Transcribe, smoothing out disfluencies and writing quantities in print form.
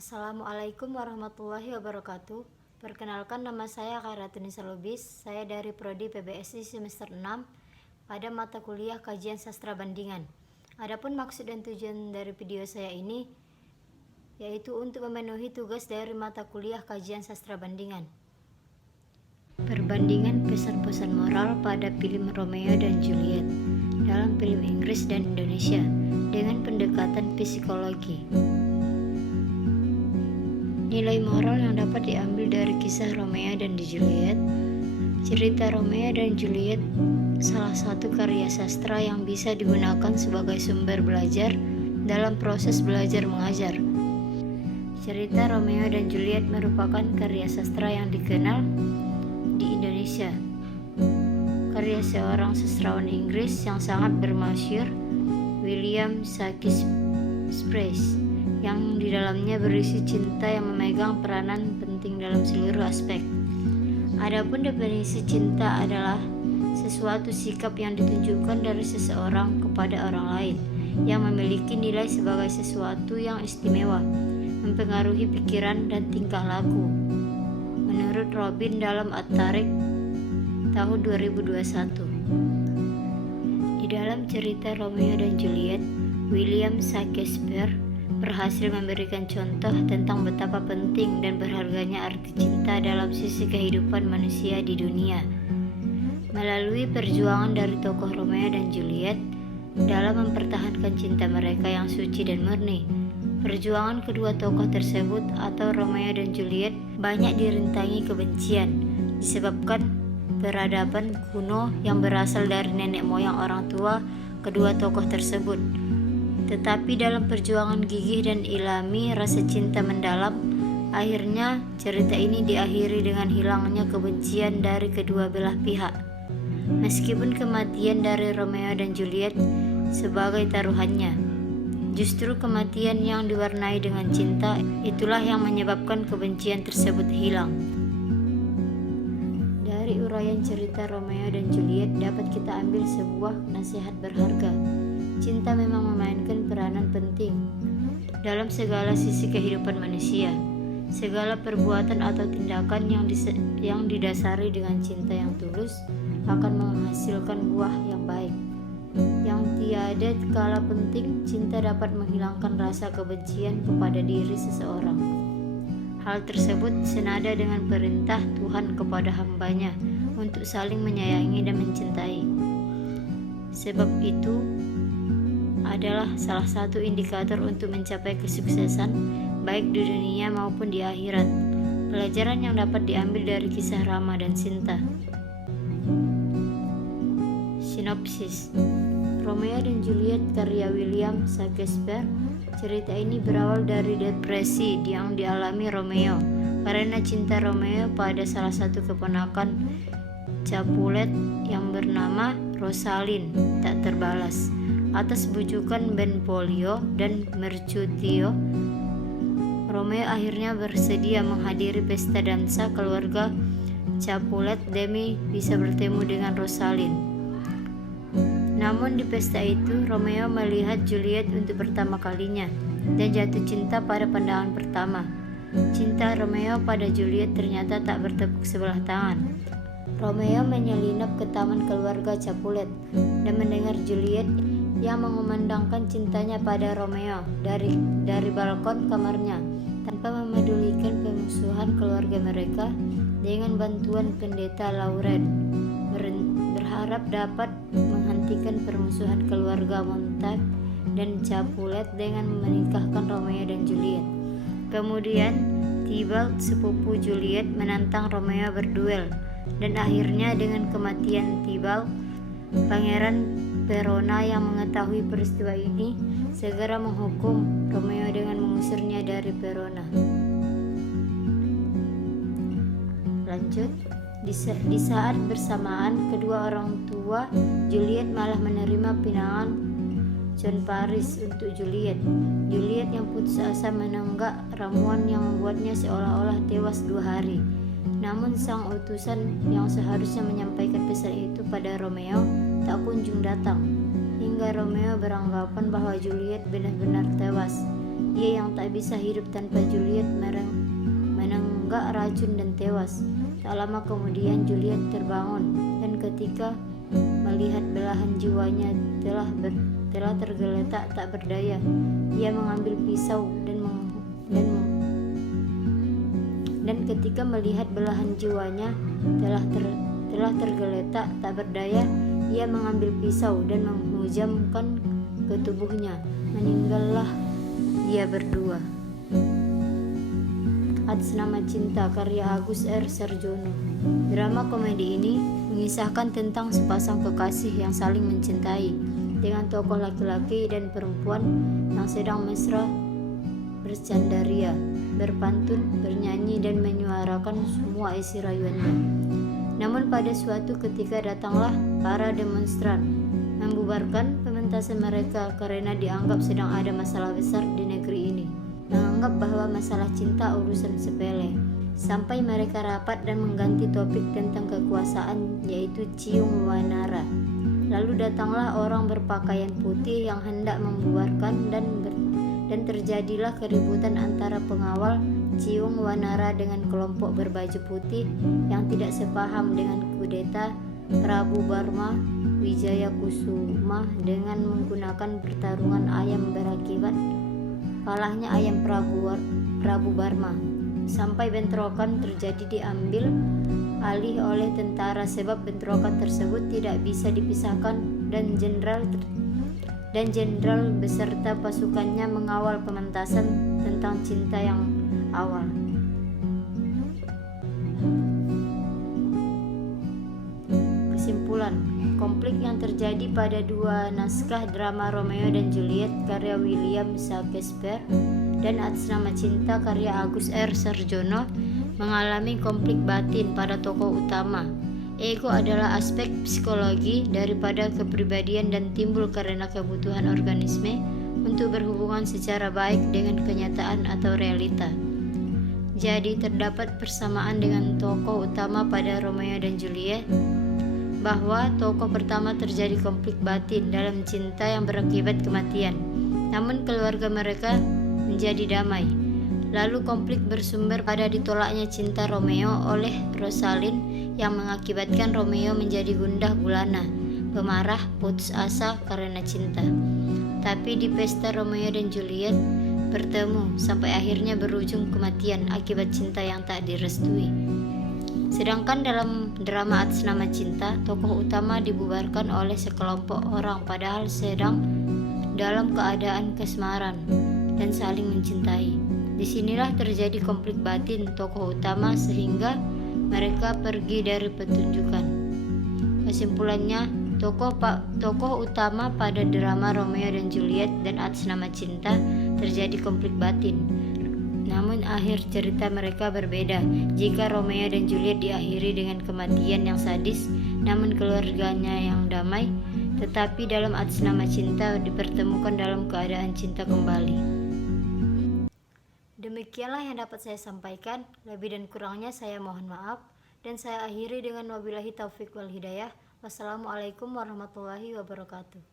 Assalamualaikum warahmatullahi wabarakatuh. Perkenalkan, nama saya Khairatun-Nisa Lubis. Saya dari Prodi PBSI semester 6 pada mata kuliah Kajian Sastra Bandingan. Adapun maksud dan tujuan dari video saya ini yaitu untuk memenuhi tugas dari mata kuliah Kajian Sastra Bandingan. Perbandingan pesan-pesan moral pada film Romeo dan Juliet dalam film Inggris dan Indonesia dengan pendekatan psikologi. Nilai moral yang dapat diambil dari kisah Romeo dan Juliet. Cerita Romeo dan Juliet salah satu karya sastra yang bisa digunakan sebagai sumber belajar dalam proses belajar mengajar. Cerita Romeo dan Juliet merupakan karya sastra yang dikenal di Indonesia. Karya seorang sastrawan Inggris yang sangat bermasyhur, William Shakespeare, yang di dalamnya berisi cinta yang memegang peranan penting dalam seluruh aspek. Adapun definisi cinta adalah sesuatu sikap yang ditunjukkan dari seseorang kepada orang lain yang memiliki nilai sebagai sesuatu yang istimewa, mempengaruhi pikiran dan tingkah laku. Menurut Robin dalam At-Tariq tahun 2021. Di dalam cerita Romeo dan Juliet, William Shakespeare berhasil memberikan contoh tentang betapa penting dan berharganya arti cinta dalam sisi kehidupan manusia di dunia. Melalui perjuangan dari tokoh Romeo dan Juliet dalam mempertahankan cinta mereka yang suci dan murni, perjuangan kedua tokoh tersebut atau Romeo dan Juliet banyak dirintangi kebencian disebabkan peradaban kuno yang berasal dari nenek moyang orang tua kedua tokoh tersebut. Tetapi dalam perjuangan gigih dan ilami rasa cinta mendalam, akhirnya cerita ini diakhiri dengan hilangnya kebencian dari kedua belah pihak. Meskipun kematian dari Romeo dan Juliet sebagai taruhannya, justru kematian yang diwarnai dengan cinta itulah yang menyebabkan kebencian tersebut hilang. Dari uraian cerita Romeo dan Juliet dapat kita ambil sebuah nasihat berharga. Cinta memang memainkan peranan penting dalam segala sisi kehidupan manusia. Segala perbuatan atau tindakan yang didasari dengan cinta yang tulus akan menghasilkan buah yang baik. Yang tiada kala penting, cinta dapat menghilangkan rasa kebencian kepada diri seseorang. Hal tersebut senada dengan perintah Tuhan kepada hamba-Nya untuk saling menyayangi dan mencintai. Sebab itu adalah salah satu indikator untuk mencapai kesuksesan baik di dunia maupun di akhirat. Pelajaran yang dapat diambil dari kisah Rama dan Sinta. Sinopsis Romeo dan Juliet karya William Shakespeare. Cerita ini berawal dari depresi yang dialami Romeo karena cinta Romeo pada salah satu keponakan Capulet yang bernama Rosalind tak terbalas. Atas bujukan Benvolio dan Mercutio, Romeo akhirnya bersedia menghadiri pesta dansa keluarga Capulet demi bisa bertemu dengan Rosalind. Namun di pesta itu, Romeo melihat Juliet untuk pertama kalinya dan jatuh cinta pada pandangan pertama. Cinta Romeo pada Juliet ternyata tak bertepuk sebelah tangan. Romeo menyelinap ke taman keluarga Capulet dan mendengar Juliet yang mengumandangkan cintanya pada Romeo dari balkon kamarnya tanpa memedulikan permusuhan keluarga mereka. Dengan bantuan pendeta Lauren berharap dapat menghentikan permusuhan keluarga Montag dan Capulet dengan menikahkan Romeo dan Juliet. Kemudian Tybalt, sepupu Juliet, menantang Romeo berduel dan akhirnya dengan kematian Tybalt, Pangeran Verona yang mengetahui peristiwa ini segera menghukum Romeo dengan mengusirnya dari Verona. Lanjut, di saat bersamaan kedua orang tua Juliet malah menerima pinangan John Paris untuk Juliet. Juliet yang putus asa menenggak ramuan yang membuatnya seolah-olah tewas 2 hari. Namun sang utusan yang seharusnya menyampaikan pesan itu pada Romeo tak kunjung datang, hingga Romeo beranggapan bahwa Juliet benar-benar tewas. Dia yang tak bisa hidup tanpa Juliet menenggak racun dan tewas. Tak lama kemudian Juliet terbangun, dan ketika melihat belahan jiwanya telah tergeletak tak berdaya, ia mengambil pisau dan ketika melihat belahan jiwanya telah tergeletak tak berdaya, ia mengambil pisau dan menghujamkan ke tubuhnya. Meninggallah dia berdua. Atas Nama Cinta karya Agus R. Sarjono. Drama komedi ini mengisahkan tentang sepasang kekasih yang saling mencintai dengan tokoh laki-laki dan perempuan yang sedang mesra bercandaria, berpantun, bernyanyi, dan menyuarakan semua isi rayuannya. Namun pada suatu ketika datanglah para demonstran membubarkan pementasan mereka karena dianggap sedang ada masalah besar di negeri ini, menganggap bahwa masalah cinta urusan sepele, sampai mereka rapat dan mengganti topik tentang kekuasaan, yaitu Ciung Wanara. Lalu datanglah orang berpakaian putih yang hendak membubarkan dan terjadilah keributan antara pengawal Ciung Wanara dengan kelompok berbaju putih yang tidak sepaham dengan kudeta Prabu Barma Wijaya Kusuma dengan menggunakan pertarungan ayam berakibat kalahnya ayam Prabu Barma, sampai bentrokan terjadi diambil alih oleh tentara sebab bentrokan tersebut tidak bisa dipisahkan dan jenderal beserta pasukannya mengawal pementasan tentang cinta yang awal. Kesimpulan, konflik yang terjadi pada dua naskah drama Romeo dan Juliet karya William Shakespeare dan Atas Nama Cinta karya Agus R. Sarjono mengalami konflik batin pada tokoh utama. Ego adalah aspek psikologi daripada kepribadian dan timbul karena kebutuhan organisme untuk berhubungan secara baik dengan kenyataan atau realita. Jadi terdapat persamaan dengan tokoh utama pada Romeo dan Juliet, bahwa tokoh pertama terjadi konflik batin dalam cinta yang berakibat kematian, namun keluarga mereka menjadi damai. Lalu konflik bersumber pada ditolaknya cinta Romeo oleh Rosalind yang mengakibatkan Romeo menjadi gundah gulana, pemarah, putus asa karena cinta. Tapi di pesta Romeo dan Juliet bertemu sampai akhirnya berujung kematian akibat cinta yang tak direstui. Sedangkan dalam drama Atas Nama Cinta, tokoh utama dibubarkan oleh sekelompok orang padahal sedang dalam keadaan kasmaran dan saling mencintai. Disinilah terjadi konflik batin tokoh utama sehingga mereka pergi dari pertunjukan. Kesimpulannya, tokoh utama pada drama Romeo dan Juliet dan Atas Nama Cinta terjadi konflik batin. Namun akhir cerita mereka berbeda. Jika Romeo dan Juliet diakhiri dengan kematian yang sadis, namun keluarganya yang damai, tetapi dalam Atas Nama Cinta dipertemukan dalam keadaan cinta kembali. Demikianlah yang dapat saya sampaikan. Lebih dan kurangnya saya mohon maaf, dan saya akhiri dengan wabillahi taufik wal hidayah. Wassalamualaikum warahmatullahi wabarakatuh.